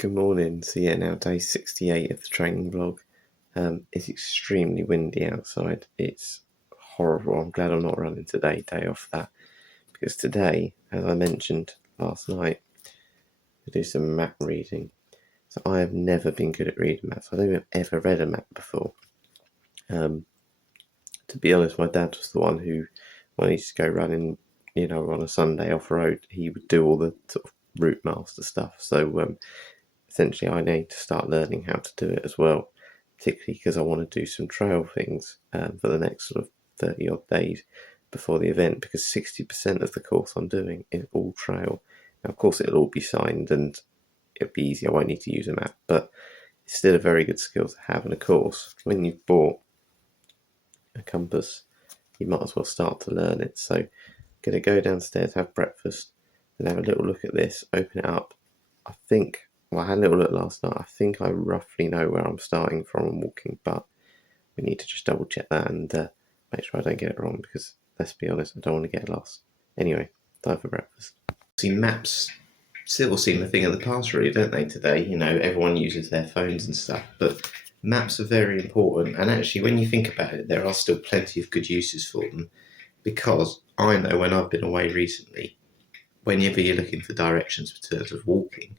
Good morning. So yeah, now day 68 of the training vlog. It's extremely windy outside. It's horrible. I'm glad I'm not running today, day off that. Because today, as I mentioned last night, we do some map reading. So I have never been good at reading maps. I don't think I've ever read a map before. To be honest, my dad was the one who, when he used to go running, on a Sunday off-road, he would do all the sort of route master stuff. So essentially I need to start learning how to do it as well, particularly because I want to do some trail things for the next sort of 30 odd days before the event, because 60% of the course I'm doing is all trail. Now of course it'll all be signed and it'll be easy, I won't need to use a map, but it's still a very good skill to have. And of course when you've bought a compass you might as well start to learn it. So I'm going to go downstairs, have breakfast, and have a little look at this, open it up. I had a little look last night. I think I roughly know where I'm starting from and walking, but we need to just double check that and make sure I don't get it wrong, because let's be honest, I don't want to get lost. Anyway, time for breakfast. See, maps still seem a thing of the past really, don't they, today? Everyone uses their phones and stuff, but maps are very important. And actually, when you think about it, there are still plenty of good uses for them, because I know when I've been away recently, whenever you're looking for directions in terms of walking,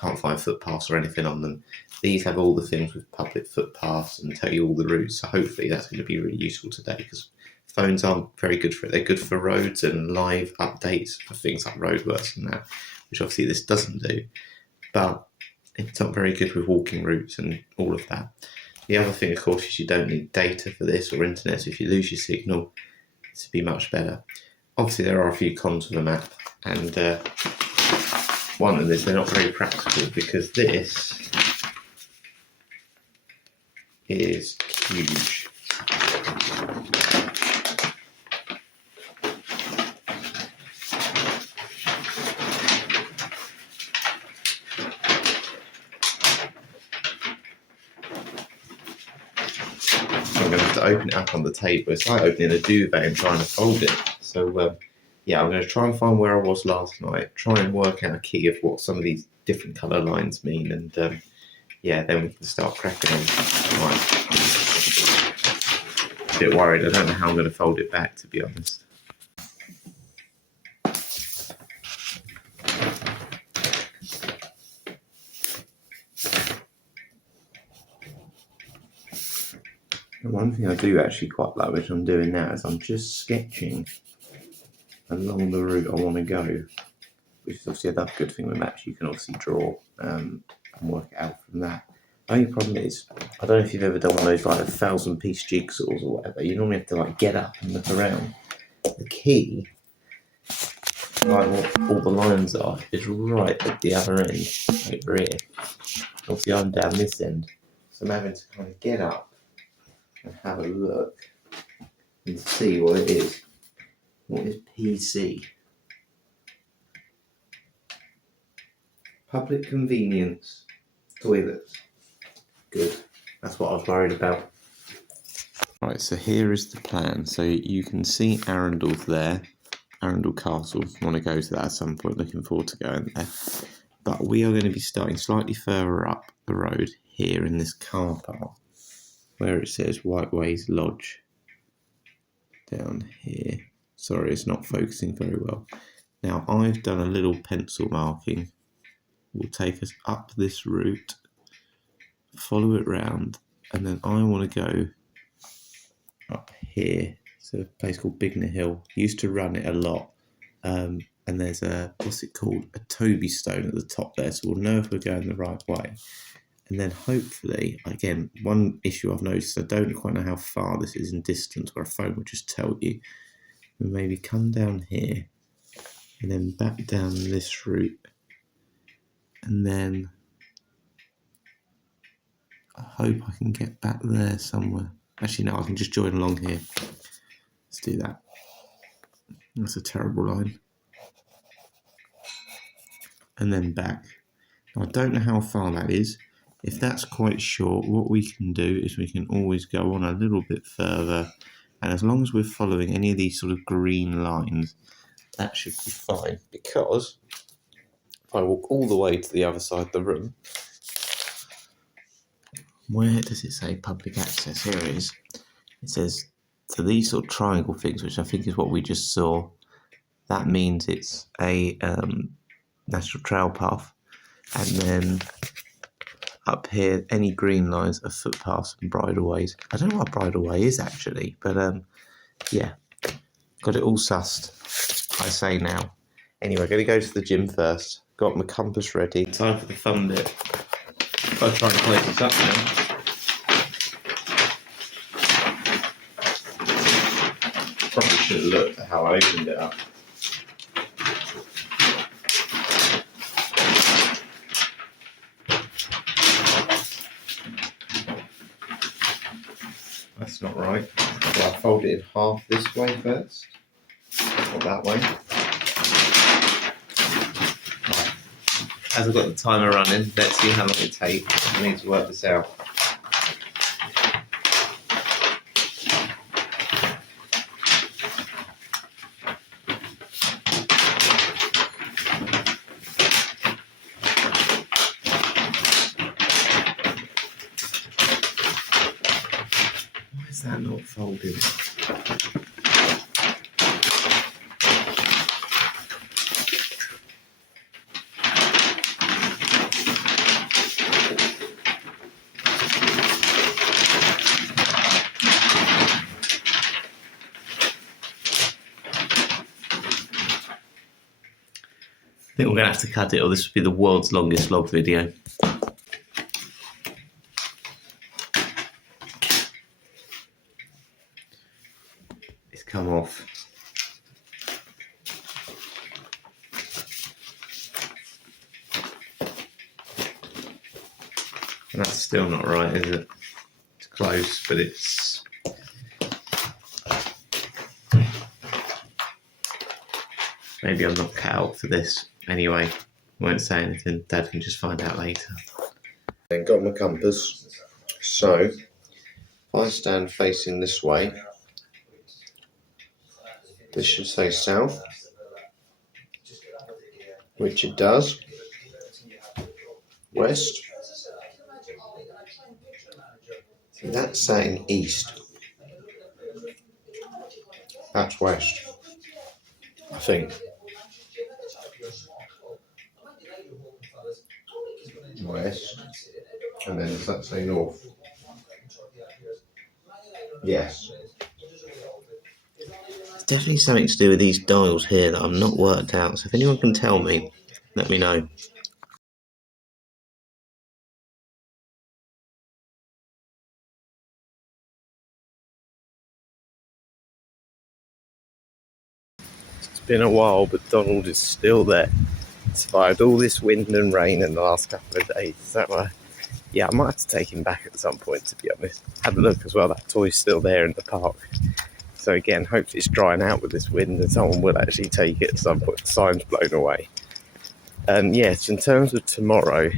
can't find footpaths or anything on them. These have all the things with public footpaths and tell you all the routes, so hopefully that's going to be really useful today, because phones aren't very good for it. They're good for roads and live updates for things like roadworks and that, which obviously this doesn't do, but it's not very good with walking routes and all of that. The other thing, of course, is you don't need data for this or internet, so if you lose your signal, this would be much better. Obviously there are a few cons of the map, and one of them is they're not very practical, because this is huge. I'm going to have to open it up on the table. It's like opening a duvet and trying to fold it. So yeah, I'm going to try and find where I was last night, try and work out a key of what some of these different colour lines mean, and yeah, then we can start cracking on. Right. A bit worried, I don't know how I'm going to fold it back, to be honest. One thing I do actually quite like, which I'm doing now, is I'm just sketching along the route I want to go, which is obviously another good thing with maps. You can obviously draw and work it out from that. The only problem is, I don't know if you've ever done one of those like 1,000-piece jigsaws or whatever. You normally have to like get up and look around. The key, like what all the lines are, is right at the other end, over here. Obviously I'm down this end, so I'm having to kind of get up and have a look and see what it is. What is PC? Public convenience toilets. Good. That's what I was worried about. Right, so here is the plan. So you can see Arundel's there, Arundel Castle. I want to go to that at some point, looking forward to going there. But we are going to be starting slightly further up the road here in this car park, where it says Whiteways Lodge. Down here. Sorry, it's not focusing very well. Now I've done a little pencil marking. Will take us up this route, follow it round, and then I want to go up here. It's a place called Bignor Hill. Used to run it a lot, and there's a, what's it called, a Toby stone at the top there, so we'll know if we're going the right way. And then hopefully, again, one issue I've noticed, I don't quite know how far this is in distance, where a phone will just tell you. We maybe come down here and then back down this route, and then I hope I can get back there somewhere. Actually no, I can just join along here. Let's do that. That's a terrible line. And then back. Now I don't know how far that is. If that's quite short, what we can do is we can always go on a little bit further, and as long as we're following any of these sort of green lines, that should be fine, because I walk all the way to the other side of the room. Where does it say public access? Here it is. It says, so these sort of triangle things, which I think is what we just saw, that means it's a national trail path. And then up here, any green lines are footpaths and bridleways. I don't know what a bridleway is actually, but yeah, got it all sussed, I say now. Anyway, I'm going to go to the gym first. Got my compass ready. Time for the fun bit. I'll try and close this up now. Probably should have looked at how I opened it up. That's not right. So I'll fold it in half this way first, or that way. Right. As I've got the timer running, let's see how long it takes. I need to work this out. Why is that not folded? I think we're going to have to cut it, or this will be the world's longest vlog video. It's come off. And that's still not right, is it? It's close, but it's... Maybe I'm not cut out for this. Anyway, won't say anything. Dad can just find out later. Then got my compass. So, if I stand facing this way, this should say south, which it does. West. That's saying east. That's west, I think. West. And then does that say north? Yes. There's definitely something to do with these dials here that I'm not worked out. So if anyone can tell me, let me know. It's been a while, but Donald is still there. Survived all this wind and rain in the last couple of days. So, yeah, I might have to take him back at some point, to be honest. Have a look as well, that toy's still there in the park. So again, hopefully it's drying out with this wind and someone will actually take it at some point. The sign's blown away. Yes, in terms of tomorrow,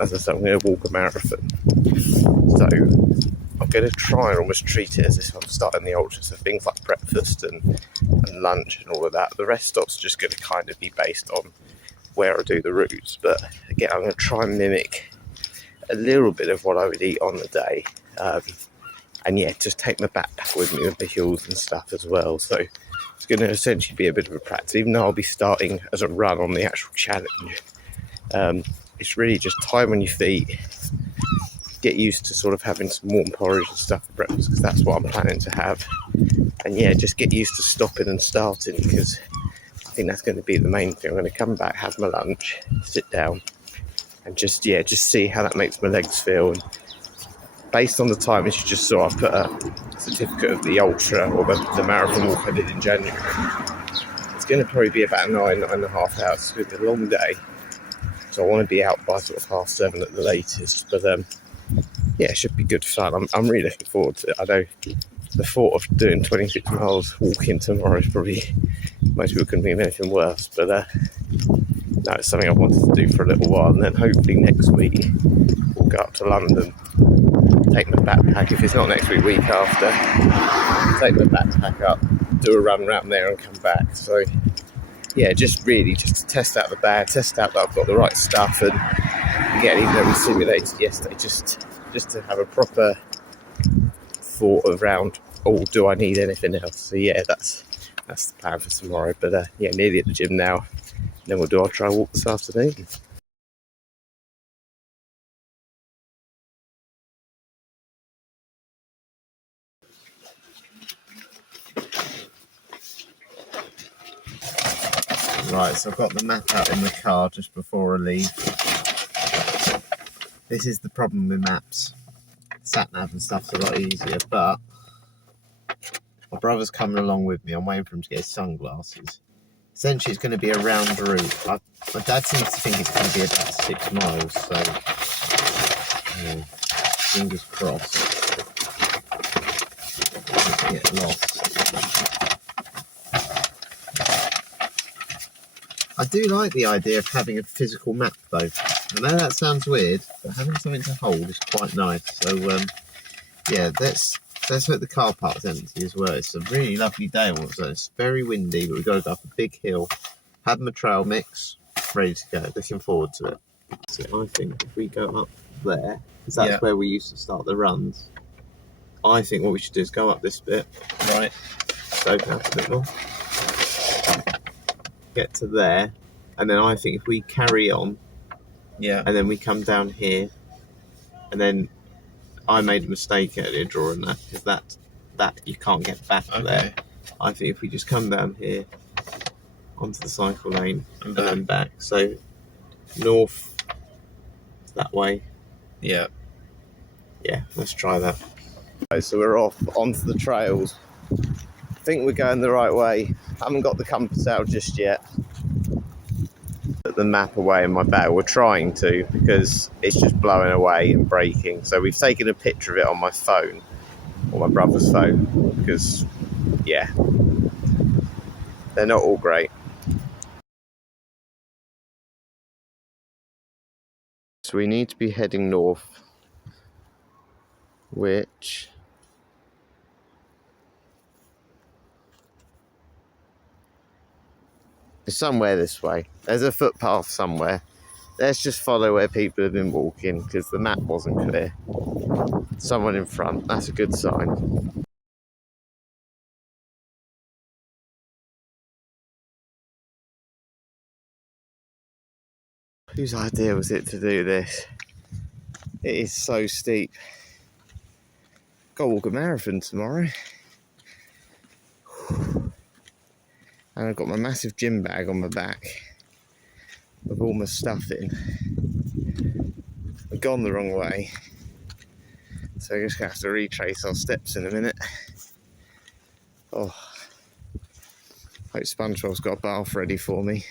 as I said, I'm going to walk a marathon. So I'm going to try and almost treat it as if I'm starting the ultra. So things like breakfast and lunch and all of that. The rest stop's just going to kind of be based on where I do the routes. But again, I'm going to try and mimic a little bit of what I would eat on the day. And yeah, just take my backpack with me with the hills and stuff as well. So it's going to essentially be a bit of a practice, even though I'll be starting as a run on the actual challenge. It's really just time on your feet, get used to sort of having some warm porridge and stuff for breakfast, because that's what I'm planning to have. And yeah, just get used to stopping and starting, because I think that's going to be the main thing. I'm going to come back, have my lunch, sit down, and just see how that makes my legs feel. And based on the time, as you just saw, I put a certificate of the ultra, or the marathon walk I did in January. It's going to probably be about 9.5 hours. It's going to be a long day, so I want to be out by sort of 7:30 at the latest. But yeah, it should be good fun. I'm really looking forward to it. I know the thought of doing 26 miles walking tomorrow is probably, most people couldn't think of anything worse, but no, it's something I wanted to do for a little while. And then hopefully next week we'll go up to London, take my backpack, if it's not next week, week after, take my backpack up, do a run around there and come back. So yeah, just to test out the bag, test out that I've got the right stuff, and again, even though we simulated yesterday, just to have a proper thought around, oh, do I need anything else? So yeah, that's the plan for tomorrow. But yeah, nearly at the gym now. Then we'll do our try walk this afternoon. Right, so I've got the map out in the car just before I leave. This is the problem with maps. Sat-nav and stuff's a lot easier, but my brother's coming along with me. I'm waiting for him to get his sunglasses. Essentially, it's going to be a round route. My dad seems to think it's going to be about 6 miles, so fingers crossed. Don't get lost. I do like the idea of having a physical map, though. I know that sounds weird, but having something to hold is quite nice. So yeah, let's hope the car park's empty as well. It's a really lovely day also. It's very windy, but we've got to go up a big hill. Have my trail mix ready to go. Looking forward to it. So I think if we go up there, because that's where we used to start the runs, I think what we should do is go up this bit. Right. Open up a bit more. Get to there, and then I think if we carry on, and then we come down here, and then I made a mistake earlier drawing that, because that you can't get back there. I think if we just come down here onto the cycle lane and then back, so north that way. Yeah, let's try that. So we're off onto the trails. I think we're going the right way. Haven't got the compass out just yet. Put the map away in my bag. We're trying to, because it's just blowing away and breaking. So we've taken a picture of it on my phone, or my brother's phone, because yeah, they're not all great. So we need to be heading north, which is somewhere this way. There's a footpath somewhere. Let's just follow where people have been walking, because the map wasn't clear. Someone in front, that's a good sign. Whose idea was it to do this? It is so steep. Gotta walk a marathon tomorrow. And I've got my massive gym bag on my back with all my stuff in. I've gone the wrong way, so I'm just gonna have to retrace our steps in a minute. Oh, hope SpongeBob's got a bath ready for me.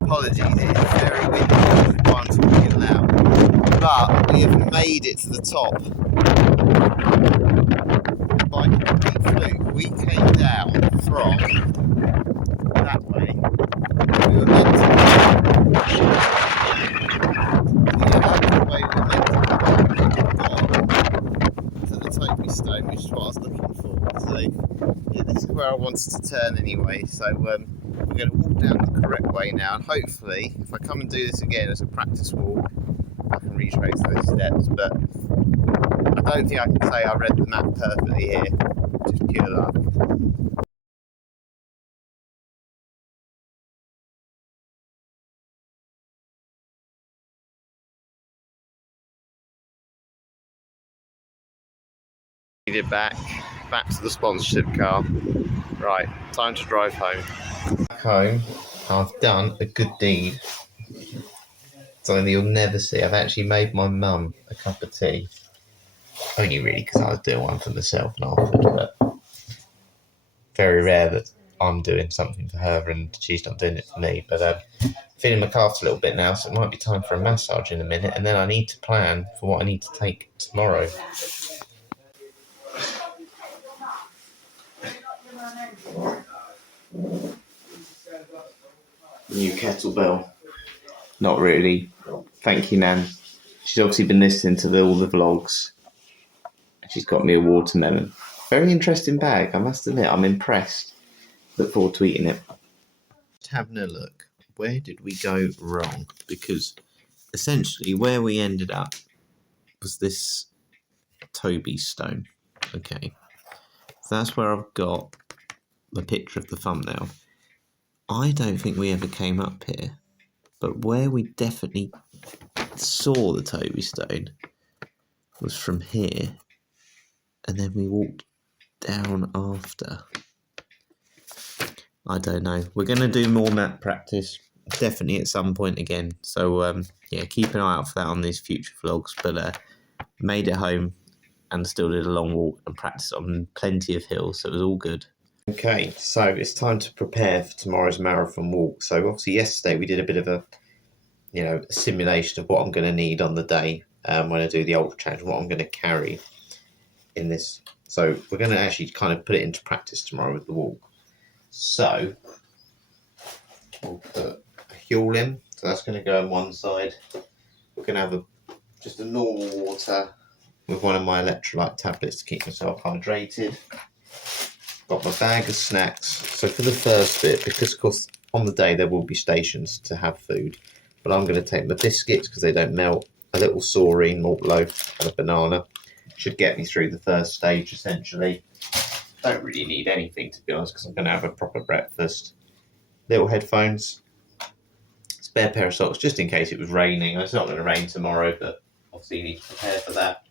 Apologies, it is very windy, I'm talking loud, but we have made it to the top. By complete fluke, we came down from that way. We were meant to the way we were meant to the Toby Stone, which is what I was looking for. So yeah, this is where I wanted to turn anyway. So we're going to walk down the correct way now, and hopefully, if I come and do this again as a practice walk, I can retrace those steps. But I don't think I can say I read the map perfectly here, just pure luck. Back to the sponsorship car. Right, time to drive home. Back home, I've done a good deed. Something you'll never see. I've actually made my mum a cup of tea. Only really because I was doing one for myself and offered, but very rare that I'm doing something for her and she's not doing it for me. But feeling my calves a little bit now, so it might be time for a massage in a minute, and then I need to plan for what I need to take tomorrow. New kettlebell. Not really. Thank you, Nan. She's obviously been listening to all the vlogs. She's got me a watermelon. Very interesting bag, I must admit. I'm impressed. Look forward to eating it. Just having a look. Where did we go wrong? Because essentially where we ended up was this Toby stone. Okay. So that's where I've got the picture of the thumbnail. I don't think we ever came up here. But where we definitely saw the Toby stone was from here. And then we walked down after. I don't know. We're going to do more map practice, definitely at some point again. So, yeah, keep an eye out for that on these future vlogs. But made it home and still did a long walk and practiced on plenty of hills, so it was all good. Okay, so it's time to prepare for tomorrow's marathon walk. So obviously yesterday we did a bit of a simulation of what I'm going to need on the day when I do the ultra challenge, what I'm going to carry in this. So we're going to actually kind of put it into practice tomorrow with the walk. So we'll put a Huel in, so that's going to go on one side. We're going to have just a normal water with one of my electrolyte tablets to keep myself hydrated. Got my bag of snacks. So for the first bit, because of course on the day there will be stations to have food, but I'm going to take my biscuits because they don't melt, a little saurine, malt loaf and a banana. Should get me through the first stage essentially. Don't really need anything to be honest because I'm going to have a proper breakfast. Little headphones, spare pair of socks just in case it was raining. It's not going to rain tomorrow, but obviously you need to prepare for that.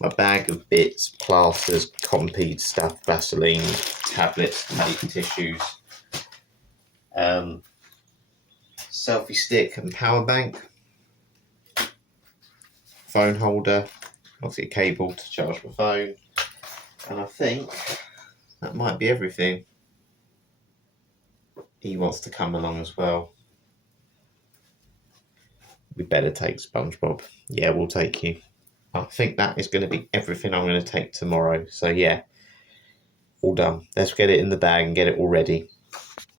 My bag of bits, plasters, Compeed stuff, Vaseline, tablets, paper tissues, selfie stick and power bank, phone holder, obviously a cable to charge my phone, and I think that might be everything. He wants to come along as well. We better take SpongeBob. Yeah, we'll take you. I think that is going to be everything I'm going to take tomorrow. So yeah, all done. Let's get it in the bag and get it all ready.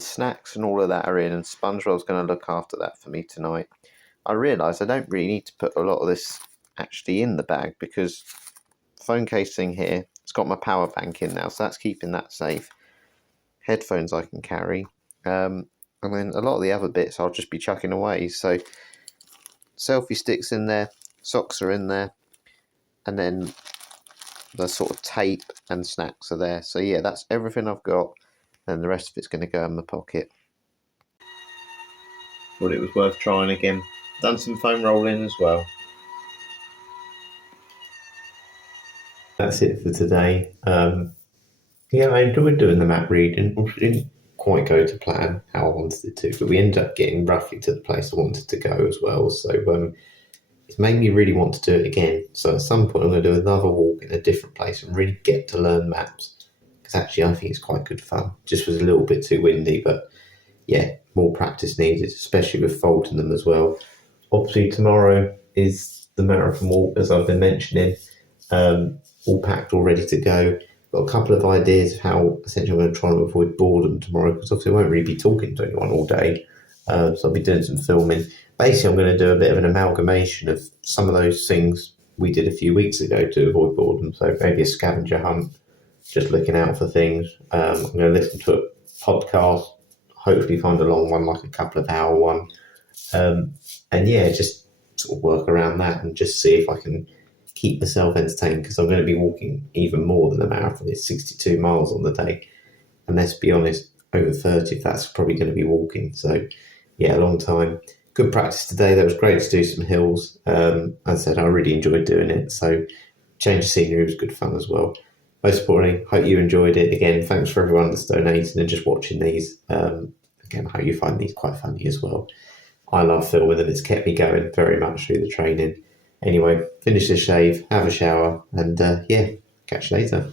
Snacks and all of that are in, and SpongeBob's going to look after that for me tonight. I realise I don't really need to put a lot of this actually in the bag because phone casing here, it's got my power bank in now, so that's keeping that safe. Headphones I can carry. And then a lot of the other bits I'll just be chucking away. So selfie sticks in there, socks are in there, and then the sort of tape and snacks are there. So yeah, that's everything I've got, and the rest of it's going to go in my pocket. Thought it was worth trying again. Done some foam rolling as well. That's it for today. Yeah, I enjoyed doing the map reading. It didn't quite go to plan how I wanted it to, but we ended up getting roughly to the place I wanted to go as well. So it's made me really want to do it again. So at some point I'm going to do another walk in a different place and really get to learn maps. Because actually I think it's quite good fun. Just was a little bit too windy, but yeah, more practice needed, especially with folding them as well. Obviously tomorrow is the marathon walk, as I've been mentioning. All packed, all ready to go. Got a couple of ideas of how essentially I'm going to try and avoid boredom tomorrow, because obviously I won't really be talking to anyone all day. So I'll be doing some filming. Basically, I'm going to do a bit of an amalgamation of some of those things we did a few weeks ago to avoid boredom. So maybe a scavenger hunt, just looking out for things. I'm going to listen to a podcast, hopefully find a long one, like a couple of hour one. And yeah, just sort of work around that and just see if I can keep myself entertained, because I'm going to be walking even more than the marathon. It's 62 miles on the day, and let's be honest, over 30 if that's probably going to be walking. So yeah, a long time. Good practice today. That was great to do some hills. As I said, I really enjoyed doing it, so change of scenery was good fun as well. Most importantly, hope you enjoyed it. Again, thanks for everyone that's donating and just watching these. Again, I hope you find these quite funny as well. I love filming them. It's kept me going very much through the training. Anyway, finish the shave, have a shower, and yeah, catch you later.